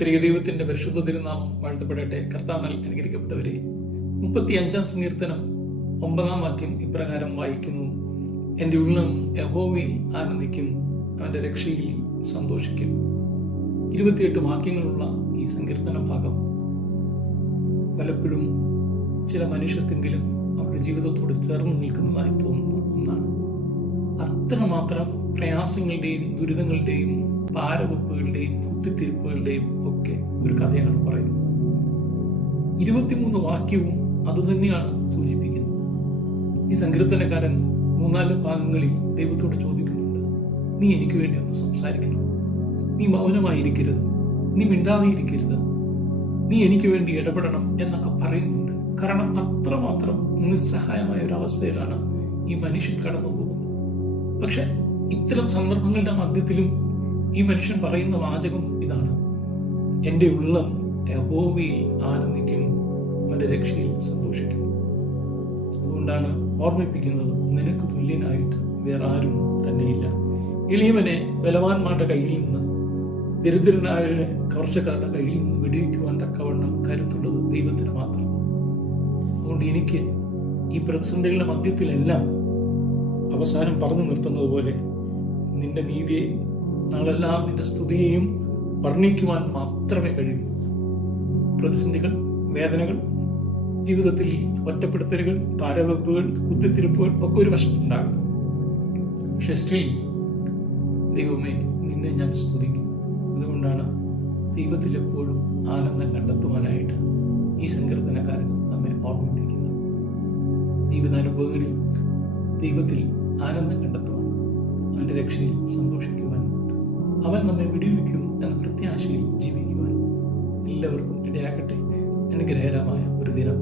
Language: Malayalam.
ദൈവത്തിന്റെ പരിശുദ്ധ തിരുനാമം വാഴ്ത്തപ്പെടട്ടെ. കർത്താവിനാൽ അനുഗ്രഹിക്കപ്പെട്ടവരെ, 35-ാം സങ്കീർത്തനം 9-ാം വാക്യം ഇപ്രകാരം വായിക്കുന്നു: എന്റെ ഉള്ളം യഹോവയിൽ ആനന്ദിക്കും, അവന്റെ രക്ഷയിൽ സന്തോഷിക്കും. 28 വാക്യങ്ങളുള്ള ഈ സങ്കീർത്തന ഭാഗം പലപ്പോഴും ചില മനുഷ്യർക്കെങ്കിലും അവരുടെ ജീവിതത്തോട് ചേർന്ന് നിൽക്കുന്നതായി തോന്നുന്ന ഒന്നാണ്. അത്രമാത്രം പ്രയാസങ്ങളുടെയും ദുരിതങ്ങളുടെയും പാരവെപ്പുകളുടെയും കുത്തിത്തിരിപ്പുകളുടെയും ഒക്കെ ഒരു കഥയാണ് പറയുന്നത്. 23 വാക്യവും അതുതന്നെയാണ് സൂചിപ്പിക്കുന്നത്. ഈ സങ്കീർത്തനക്കാരൻ 3-4 ഭാഗങ്ങളിൽ ദൈവത്തോട് ചോദിക്കുന്നുണ്ട്: നീ എനിക്ക് വേണ്ടി ഒന്ന് സംസാരിക്കണം, നീ മൗനമായിരിക്കരുത്, നീ മിണ്ടാതെയിരിക്കരുത്, നീ എനിക്ക് വേണ്ടി ഇടപെടണം എന്നൊക്കെ പറയുന്നുണ്ട്. കാരണം അത്രമാത്രം നിസ്സഹായമായ ഒരു അവസ്ഥയിലാണ് ഈ മനുഷ്യൻ കടന്നു പോകുന്നത്. പക്ഷെ ഇത്തരം സന്ദർഭങ്ങളുടെ മധ്യത്തിലും ഈ മനുഷ്യൻ പറയുന്ന വാചകം ഇതാണ്: എന്റെ ഉള്ളം യഹോവയിൽ ആനന്ദിക്കും, അവന്റെ രക്ഷയിൽ സന്തോഷിക്കും. അതുകൊണ്ടാണ് ഓർമ്മിപ്പിക്കുന്നത്, നിനക്ക് തുല്യനായിട്ട് വേറെ ആരും തന്നെയില്ല. എളിയവനെ ബലവാന്മാരുടെ കയ്യിൽ നിന്ന്, ദരിദ്രനായ കവർച്ചക്കാരുടെ കയ്യിൽ നിന്ന് വെടിവെക്കുവാൻ തക്കവണ്ണം കരുത്തുള്ളത് ദൈവത്തിന് മാത്രം. അതുകൊണ്ട് എനിക്ക് ഈ പ്രതിസന്ധികളുടെ മധ്യത്തിലെല്ലാം അവസാനം പറഞ്ഞു നിർത്തുന്നത് പോലെ നിന്റെ നീതിയെ, ഞങ്ങളെല്ലാം നിന്റെ സ്തുതിയെയും വർണ്ണിക്കുവാൻ മാത്രമേ കഴിയൂ. പ്രതിസന്ധികൾ, വേദനകൾ, ജീവിതത്തിൽ ഒറ്റപ്പെടുത്തലുകൾ, പാരവെപ്പുകൾ, കുത്തിത്തിരിപ്പുകൾ ഒക്കെ ഒരു വശത്തുണ്ടാകും. പക്ഷെ സ്റ്റിൽ ദൈവമേ, നിന്നെ ഞാൻ സ്തുതിക്കും. അതുകൊണ്ടാണ് ദൈവത്തിൽ എപ്പോഴും ആനന്ദം കണ്ടെത്തുവാനായിട്ട് ഈ സങ്കീർത്തനക്കാരൻ നമ്മെ ഓർമ്മിപ്പിക്കുന്നത്. ജീവിതാനുഭവങ്ങളിൽ ദൈവത്തിൽ ആനന്ദം കണ്ടെത്തുവാൻ, അവന്റെ രക്ഷയിൽ സന്തോഷിക്കുവാൻ, അവൻ നമ്മെ വിടുവിക്കും എന്ന പ്രത്യാശയിൽ ജീവിക്കുവാൻ എല്ലാവർക്കും ഇടയാകട്ടെ. അനുഗ്രഹകരമായ ഒരു ദിനം